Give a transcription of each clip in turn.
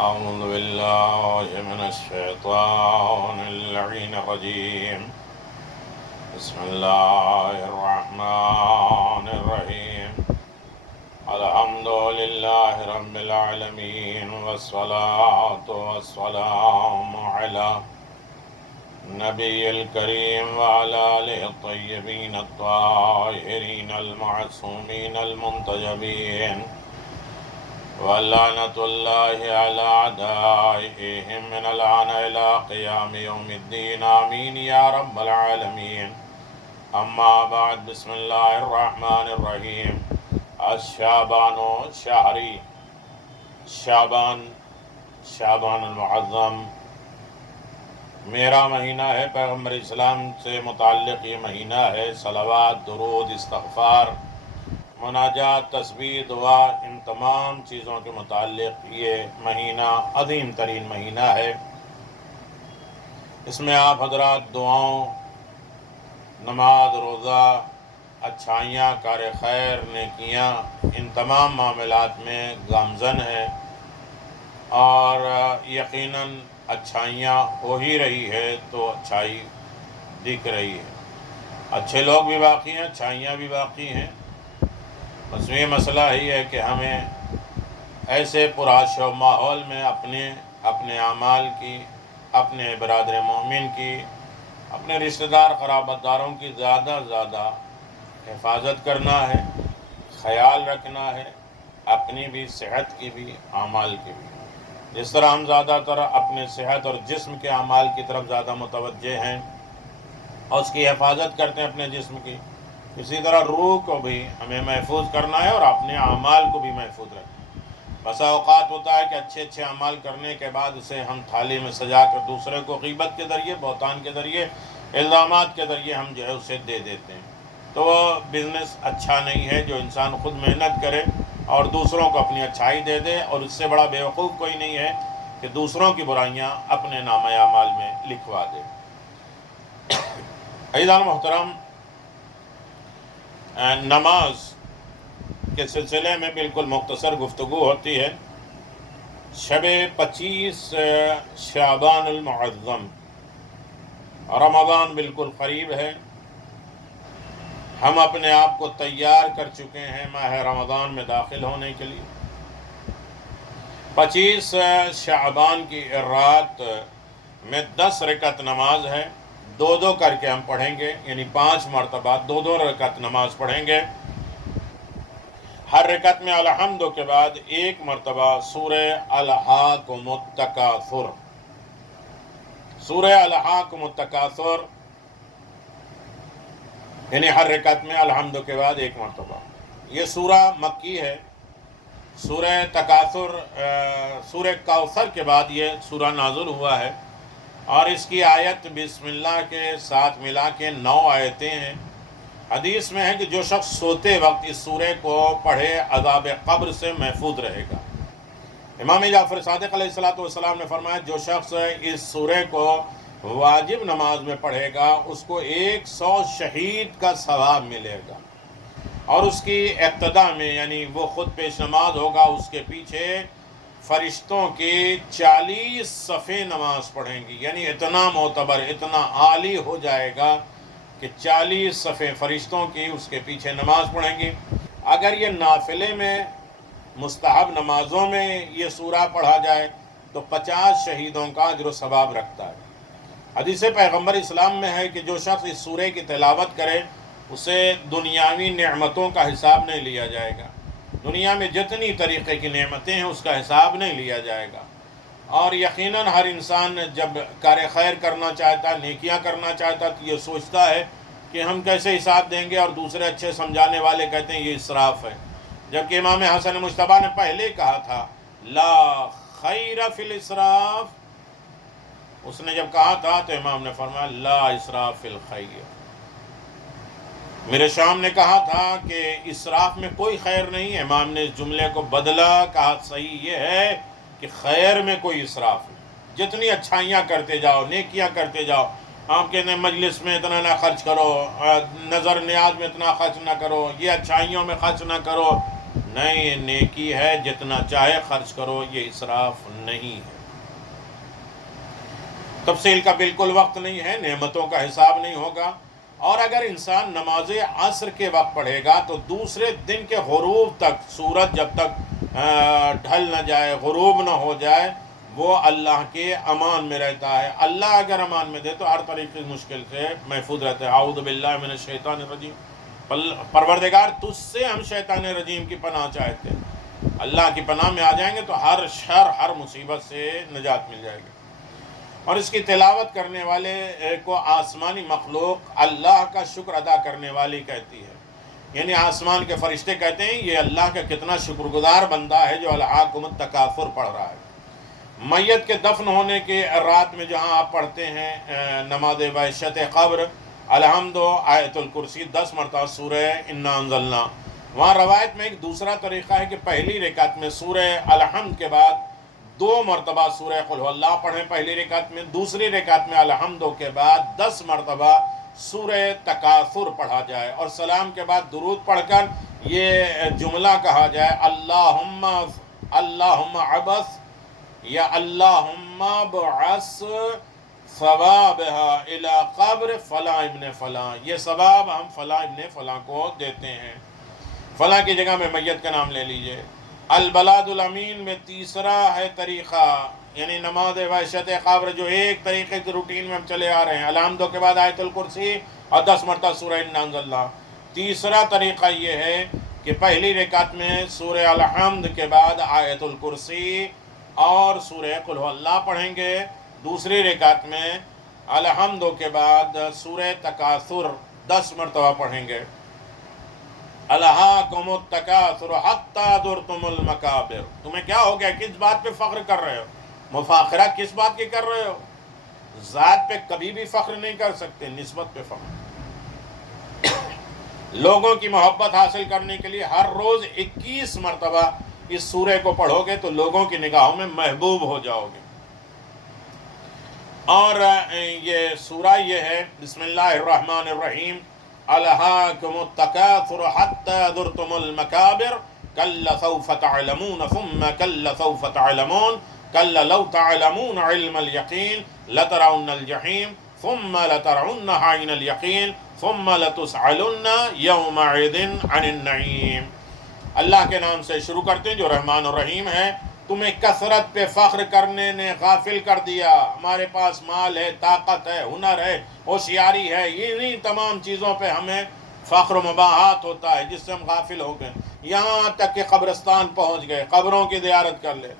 أعوذ بالله من الشيطان اللعين الرجيم. بسم الله الرحمن الرحيم. الحمد لله رب العالمين، والصلاة والسلام على النبي الكريم وعلى آله الطيبين الطاهرين المعصومين المنتجبين، ولعنة الله على أعدائهم من الآن إلى قيام يوم الدين، آمين يا رب العالمين. أما بعد، بسم الله الرحمن الرحيم. الشعبان شهری، شعبان المعظم میرا مہینہ ہے، پیغمبر اسلام سے متعلق یہ مہینہ ہے۔ صلوات، درود، استغفار، مناجات، تسبیح، دعا، ان تمام چیزوں کے متعلق یہ مہینہ عظیم ترین مہینہ ہے۔ اس میں آپ حضرات دعاؤں، نماز، روزہ، اچھائیاں، کار خیر، نیکیاں، ان تمام معاملات میں گامزن ہیں، اور یقیناً اچھائیاں ہو ہی رہی ہے تو اچھائی دکھ رہی ہے۔ اچھے لوگ بھی باقی ہیں، اچھائیاں بھی باقی ہیں۔ بس یہ مسئلہ ہی ہے کہ ہمیں ایسے پرآشو ماحول میں اپنے اعمال کی، اپنے برادر مومن کی، اپنے رشتہ دار قرابت داروں کی زیادہ حفاظت کرنا ہے، خیال رکھنا ہے، اپنی بھی، صحت کی بھی، اعمال کی بھی۔ جس طرح ہم زیادہ تر اپنے صحت اور جسم کے اعمال کی طرف زیادہ متوجہ ہیں اور اس کی حفاظت کرتے ہیں اپنے جسم کی، اسی طرح روح کو بھی ہمیں محفوظ کرنا ہے اور اپنے اعمال کو بھی محفوظ رکھنا ہے۔ بسا اوقات ہوتا ہے کہ اچھے اعمال کرنے کے بعد اسے ہم تھالی میں سجا کر دوسرے کو غیبت کے ذریعے، بہتان کے ذریعے، الزامات کے ذریعے ہم جو ہے اسے دے دیتے ہیں، تو وہ بزنس اچھا نہیں ہے۔ جو انسان خود محنت کرے اور دوسروں کو اپنی اچھائی دے دے، اور اس سے بڑا بیوقوف کوئی نہیں ہے کہ دوسروں کی برائیاں اپنے نامہ اعمال میں لکھوا دے۔ عزیزان محترم، نماز کے سلسلے میں بالکل مختصر گفتگو ہوتی ہے۔ شب 25 شعبان المعظم، رمضان بالکل قریب ہے۔ ہم اپنے آپ کو تیار کر چکے ہیں ماہ رمضان میں داخل ہونے کے لیے۔ 25 شعبان کی رات میں 10 رکعت نماز ہے، 2 کر کے ہم پڑھیں گے، یعنی 5 مرتبہ 2 رکعت نماز پڑھیں گے۔ ہر رکعت میں الحمد کے بعد 1 مرتبہ سورہ الہاکم التکاثر، سورہ الہاکم التکاثر، یعنی ہر رکعت میں الحمد کے بعد 1 مرتبہ۔ یہ سورہ مکی ہے۔ سورہ تکاثر، سورہ کوثر کے بعد یہ سورہ نازل ہوا ہے، اور اس کی آیت بسم اللہ کے ساتھ ملا کے 9 آیتیں ہیں۔ حدیث میں ہے کہ جو شخص سوتے وقت اس سورہ کو پڑھے عذاب قبر سے محفوظ رہے گا۔ امام جعفر صادق علیہ السلام نے فرمایا جو شخص اس سورہ کو واجب نماز میں پڑھے گا اس کو 100 شہید کا ثواب ملے گا، اور اس کی ابتدا میں، یعنی وہ خود پیش نماز ہوگا، اس کے پیچھے فرشتوں کی 40 صفیں نماز پڑھیں گی، یعنی اتنا معتبر، اتنا عالی ہو جائے گا کہ 40 صفیں فرشتوں کی اس کے پیچھے نماز پڑھیں گی۔ اگر یہ نافلے میں، مستحب نمازوں میں یہ سورہ پڑھا جائے تو 50 شہیدوں کا اجر و ثواب رکھتا ہے۔ حدیث پیغمبر اسلام میں ہے کہ جو شخص اس سورہ کی تلاوت کرے اسے دنیاوی نعمتوں کا حساب نہیں لیا جائے گا، دنیا میں جتنی طریقے کی نعمتیں ہیں اس کا حساب نہیں لیا جائے گا۔ اور یقیناً ہر انسان جب کار خیر کرنا چاہتا ہے، نیکیاں کرنا چاہتا ہے، تو یہ سوچتا ہے کہ ہم کیسے حساب دیں گے، اور دوسرے اچھے سمجھانے والے کہتے ہیں یہ اسراف ہے، جبکہ امام حسن مجتبیٰ نے پہلے کہا تھا لا خیر فی الاسراف۔ اس نے جب کہا تھا تو امام نے فرمایا لا اسراف فی الخیر۔ میرے شام نے کہا تھا کہ اسراف میں کوئی خیر نہیں ہے، امام نے اس جملے کو بدلا، کہا صحیح یہ ہے کہ خیر میں کوئی اسراف نہیں۔ جتنی اچھائیاں کرتے جاؤ، نیکیاں کرتے جاؤ۔ آپ کہتے ہیں مجلس میں اتنا نہ خرچ کرو، نظر نیاز میں اتنا خرچ نہ کرو، یہ اچھائیوں میں خرچ نہ کرو، نہیں نیکی ہے، جتنا چاہے خرچ کرو، یہ اسراف نہیں ہے۔ تفصیل کا بالکل وقت نہیں ہے، نعمتوں کا حساب نہیں ہوگا۔ اور اگر انسان نماز عصر کے وقت پڑھے گا تو دوسرے دن کے غروب تک، سورج جب تک ڈھل نہ جائے، غروب نہ ہو جائے، وہ اللہ کے امان میں رہتا ہے۔ اللہ اگر امان میں دے تو ہر طریقے مشکل سے محفوظ رہتا ہے۔ اعوذ باللہ من الشیطان الرجیم، پروردگار تجھ سے ہم شیطان رجیم کی پناہ چاہتے ہیں۔ اللہ کی پناہ میں آ جائیں گے تو ہر شر، ہر مصیبت سے نجات مل جائے گی۔ اور اس کی تلاوت کرنے والے کو آسمانی مخلوق اللہ کا شکر ادا کرنے والی کہتی ہے، یعنی آسمان کے فرشتے کہتے ہیں یہ اللہ کا کتنا شکر گزار بندہ ہے جو الہاکم التکاثر پڑھ رہا ہے۔ میت کے دفن ہونے کے رات میں جہاں آپ پڑھتے ہیں نماز وحشت قبر، الحمد و آیت الکرسی 10 مرتبہ سورہ انا انزلنا، وہاں روایت میں ایک دوسرا طریقہ ہے کہ پہلی رکعت میں سورہ الحمد کے بعد 2 مرتبہ سورہ قل هو اللہ پڑھیں پہلی رکعت میں، دوسری رکعت میں الحمد کے بعد 10 مرتبہ سورہ تکاثر پڑھا جائے، اور سلام کے بعد درود پڑھ کر یہ جملہ کہا جائے اللہم عبث یا اللہم بعث ثوابها الى قبر فلاں ابن فلاں، یہ ثواب ہم فلاں ابن فلاں کو دیتے ہیں۔ فلاں کی جگہ میں میت کا نام لے لیجئے۔ البلاد الامین میں تیسرا ہے طریقہ، یعنی نماز وحشت قبر جو ایک طریقے کی روٹین میں ہم چلے آ رہے ہیں، الحمد کے بعد آیت الکرسی اور 10 مرتبہ سورہ انا انزلنا۔ تیسرا طریقہ یہ ہے کہ پہلی رکعت میں سورہ الحمد کے بعد آیت الکرسی اور سورہ قل هو اللہ پڑھیں گے، دوسری رکعت میں الحمد کے بعد سورہ تکاثر 10 مرتبہ پڑھیں گے۔ الہاکم التکاثر حتی زرتم المقابر، تمہیں کیا ہو گیا، کس بات پہ فخر کر رہے ہو، مفاخرہ کس بات کی کر رہے ہو؟ ذات پہ کبھی بھی فخر نہیں کر سکتے، نسبت پہ فخر۔ لوگوں کی محبت حاصل کرنے کے لیے ہر روز 21 مرتبہ اس سورہ کو پڑھو گے تو لوگوں کی نگاہوں میں محبوب ہو جاؤ گے۔ اور یہ سورہ یہ ہے بسم اللہ الرحمن الرحیم، الہاکم التکاثر حتی زرتم المقابر کلا سوف تعلمون ثم کلا سوف تعلمون کلا لو تعلمون علم الیقین لترون الجحیم ثم لترونها عین الیقین ثم لتسألن یومئذ عن النعیم۔ اللہ کے نام سے شروع کرتے ہیں جو رحمان الرحیم ہے۔ تمہیں کثرت پہ فخر کرنے نے غافل کر دیا، ہمارے پاس مال ہے، طاقت ہے، ہنر ہے، ہوشیاری ہے، انہی تمام چیزوں پہ ہمیں فخر و مباحات ہوتا ہے جس سے ہم غافل ہو گئے، یہاں تک کہ قبرستان پہنچ گئے، قبروں کی زیارت کر لے۔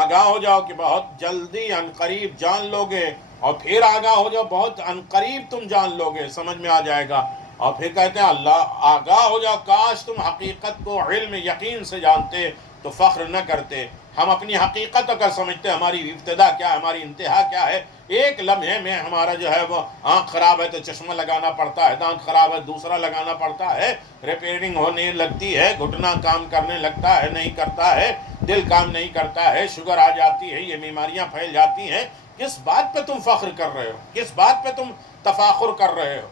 آگاہ ہو جاؤ کہ بہت جلدی عنقریب جان لوگے، اور پھر آگاہ ہو جاؤ بہت عنقریب تم جان لوگے، سمجھ میں آ جائے گا۔ اور پھر کہتے ہیں اللہ آگاہ ہو جاؤ، کاش تم حقیقت کو علم یقین سے جانتے تو فخر نہ کرتے۔ ہم اپنی حقیقت اگر سمجھتے ہماری ابتدا کیا ہے، ہماری انتہا کیا ہے، ایک لمحے میں ہمارا جو ہے وہ آنکھ خراب ہے تو چشمہ لگانا پڑتا ہے، دانت خراب ہے دوسرا لگانا پڑتا ہے، ریپیئرنگ ہونے لگتی ہے، گھٹنا کام کرنے لگتا ہے نہیں کرتا ہے، دل کام نہیں کرتا ہے، شوگر آ جاتی ہے، یہ بیماریاں پھیل جاتی ہیں۔ کس بات پہ تم فخر کر رہے ہو، کس بات پہ تم تفاخر کر رہے ہو؟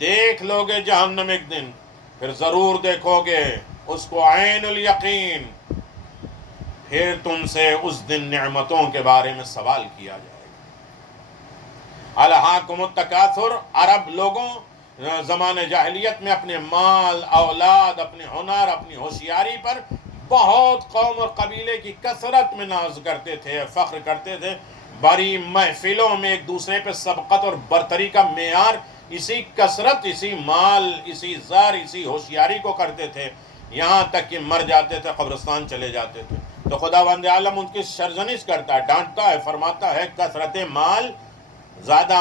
دیکھ لو گے جہنم ایک دن، پھر ضرور دیکھو گے اس کو عین الیقین، پھر تم سے اس دن نعمتوں کے بارے میں سوال کیا جائے گا۔ الہاکم التکاثر، عرب لوگوں زمانے جاہلیت میں اپنے مال، اولاد، اپنے ہنر، اپنی ہوشیاری پر بہت قوم اور قبیلے کی کثرت میں ناز کرتے تھے، فخر کرتے تھے۔ بڑی محفلوں میں ایک دوسرے پہ سبقت اور برتری کا معیار اسی کثرت، اسی مال، اسی زر، اسی ہوشیاری کو کرتے تھے، یہاں تک کہ مر جاتے تھے، قبرستان چلے جاتے تھے۔ تو خداوند عالم ان کی سرزنش کرتا ہے، ڈانٹتا ہے، فرماتا ہے کثرت مال، زیادہ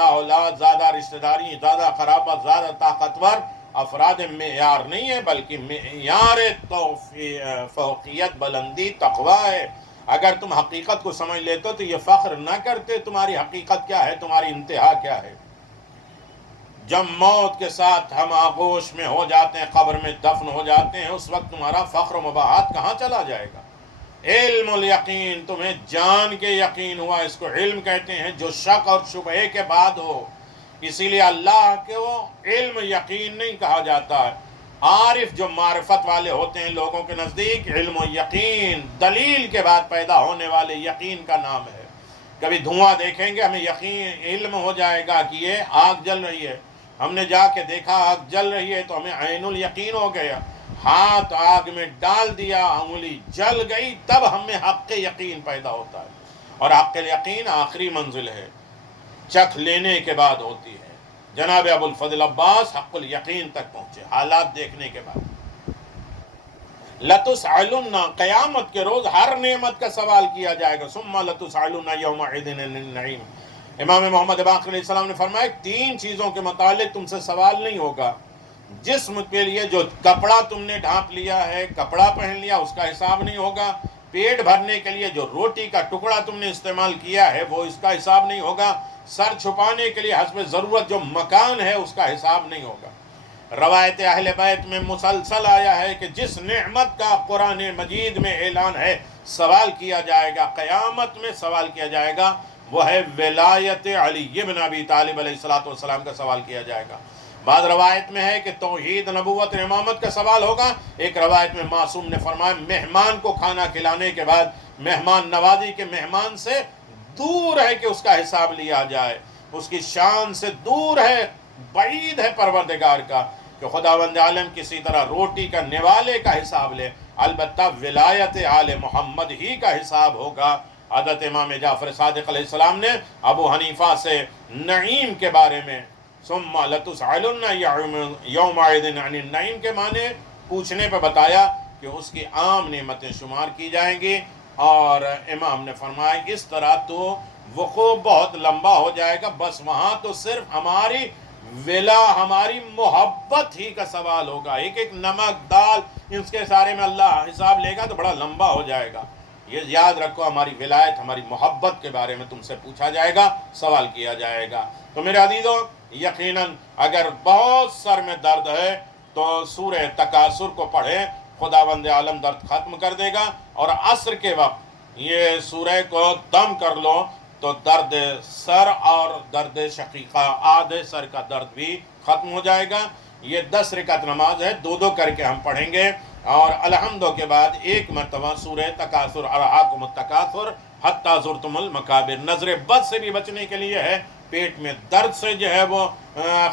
اولاد، زیادہ رشتہ داری، زیادہ قرابت، زیادہ طاقتور افراد معیار نہیں ہے، بلکہ معیار فوقیت، بلندی، تقوی ہے۔ اگر تم حقیقت کو سمجھ لیتے تو یہ فخر نہ کرتے تمہاری حقیقت کیا ہے، تمہاری انتہا کیا ہے۔ جب موت کے ساتھ ہم آغوش میں ہو جاتے ہیں، قبر میں دفن ہو جاتے ہیں، اس وقت تمہارا فخر و مباحات کہاں چلا جائے گا؟ علم الیقین، تمہیں جان کے یقین ہوا، اس کو علم کہتے ہیں جو شک اور شبہے کے بعد ہو، اسی لیے اللہ کو علم یقین نہیں کہا جاتا ہے۔ عارف جو معرفت والے ہوتے ہیں لوگوں کے نزدیک، علم و یقین دلیل کے بعد پیدا ہونے والے یقین کا نام ہے۔ کبھی دھواں دیکھیں گے ہمیں یقین علم ہو جائے گا کہ یہ آگ جل رہی ہے، ہم نے جا کے دیکھا آگ جل رہی ہے تو ہمیں عین الیقین ہو گیا، ہاتھ آگ میں ڈال دیا انگلی جل گئی، تب ہمیں حق یقین پیدا ہوتا ہے۔ اور حق یقین آخری منزل ہے، چکھ لینے کے بعد ہوتی ہے۔ جناب ابو الفضل عباس حق الیقین تک پہنچے حالات دیکھنے کے بعد۔ لَتُسْأَلُنَّ، قیامت کے روز ہر نعمت کا سوال کیا جائے گا۔ ثُمَّ لَتُسْأَلُنَّ يَوْمَئِذٍ عَنِ النَّعِيمِ۔ امام محمد باقر علیہ السلام نے فرمایا تین چیزوں کے متعلق تم سے سوال نہیں ہوگا۔ جسم کے لیے جو کپڑا تم نے ڈھانپ لیا ہے، کپڑا پہن لیا، اس کا حساب نہیں ہوگا۔ پیٹ بھرنے کے لیے جو روٹی کا ٹکڑا تم نے استعمال کیا ہے وہ اس کا حساب نہیں ہوگا۔ سر چھپانے کے لیے حسب ضرورت جو مکان ہے اس کا حساب نہیں ہوگا۔ روایت اہل بیت میں مسلسل آیا ہے کہ جس نعمت کا قرآن مجید میں اعلان ہے سوال کیا جائے گا، قیامت میں سوال کیا جائے گا، وہ ہے ولایت علی بن ابی طالب علیہ السلام کا سوال کیا جائے گا۔ بعض روایت میں ہے کہ توحید، نبوت، امامت کا سوال ہوگا۔ ایک روایت میں معصوم نے فرمایا مہمان کو کھانا کھلانے کے بعد مہمان نوازی کے مہمان سے دور ہے کہ اس کا حساب لیا جائے، اس کی شان سے دور ہے، بعید ہے پروردگار کا کہ خداوند عالم کسی طرح روٹی کا نوالے کا حساب لے۔ البتہ ولایت آل محمد ہی کا حساب ہوگا۔ حضرت امام جعفر صادق علیہ السلام نے ابو حنیفہ سے نعیم کے بارے میں ثم لتسألن یومئذ عن النعیم کے معنی پوچھنے پہ بتایا کہ اس کی عام نعمتیں شمار کی جائیں گی، اور امام نے فرمایا اس طرح تو وقوع بہت لمبا ہو جائے گا، بس وہاں تو صرف ہماری ولا، ہماری محبت ہی کا سوال ہوگا۔ ایک ایک نمک دال اس کے سارے میں اللہ حساب لے گا تو بڑا لمبا ہو جائے گا۔ یہ یاد رکھو ہماری ولایت، ہماری محبت کے بارے میں تم سے پوچھا جائے گا، سوال کیا جائے گا۔ تو میرے عزیزوں، یقیناً اگر بہت سر میں درد ہے تو سورہ تکاثر کو پڑھیں، خداوند عالم درد ختم کر دے گا۔ اور عصر کے وقت یہ سورہ کو دم کر لو تو درد سر اور درد شقیقہ، آدھے سر کا درد بھی ختم ہو جائے گا۔ یہ 10 رکعت نماز ہے، 2 کر کے ہم پڑھیں گے، اور الحمدو کے بعد ایک مرتبہ سورہ تکاثر، ارہاکم التکاثر حتی زرتم المقابر، نظر بد سے بھی بچنے کے لیے ہے، پیٹ میں درد سے جو ہے وہ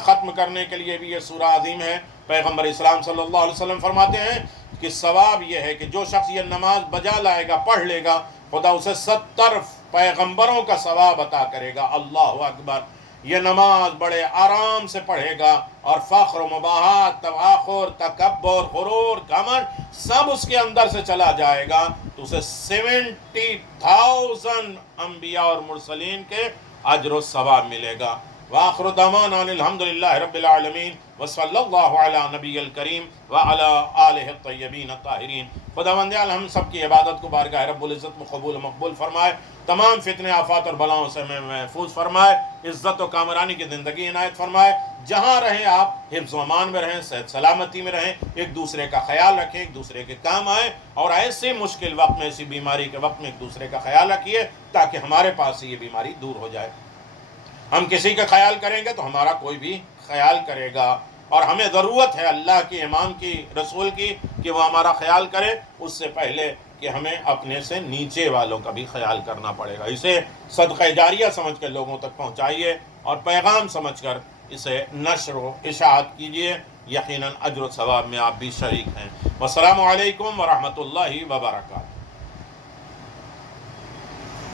ختم کرنے کے لیے بھی یہ سورہ عظیم ہے۔ پیغمبر اسلام صلی اللہ علیہ وسلم فرماتے ہیں کہ ثواب یہ ہے کہ جو شخص یہ نماز بجا لائے گا، پڑھ لے گا، خدا اسے 70 پیغمبروں کا ثواب عطا کرے گا۔ اللہ اکبر! یہ نماز بڑے آرام سے پڑھے گا، اور فخر و مباحات، تفاخر، تکبر، غرور، گھمنڈ سب اس کے اندر سے چلا جائے گا، تو اسے 70,000 انبیاء اور مرسلین کے اجر و ثواب ملے گا۔ وآخر دعوانا الحمدللہ رب العالمین، وصلی اللہ علی نبی الکریم وعلی آلہ الطیبین الطاہرین۔ خداوند عالم ہم سب کی عبادت کو بارگاہ رب العزت میں قبول و مقبول فرمائے، تمام فتنے، آفات اور بلاؤں سے ہمیں محفوظ فرمائے، عزت و کامرانی کی زندگی عنایت فرمائے۔ جہاں رہیں آپ حفظ و امان میں رہیں، صحت سلامتی میں رہیں، ایک دوسرے کا خیال رکھیں، ایک دوسرے کے کام آئیں، اور ایسے مشکل وقت میں، ایسی بیماری کے وقت میں ایک دوسرے کا خیال رکھیے تاکہ ہمارے پاس سے یہ بیماری دور ہو جائے۔ ہم کسی کا خیال کریں گے تو ہمارا کوئی بھی خیال کرے گا، اور ہمیں ضرورت ہے اللہ کی، امام کی، رسول کی کہ وہ ہمارا خیال کرے، اس سے پہلے کہ ہمیں اپنے سے نیچے والوں کا بھی خیال کرنا پڑے گا۔ اسے صدقہ جاریہ سمجھ کر لوگوں تک پہنچائیے، اور پیغام سمجھ کر اسے نشر و اشاعت کیجیے، یقیناً اجر و ثواب میں آپ بھی شریک ہیں۔ والسلام علیکم ورحمۃ اللہ وبرکاتہ۔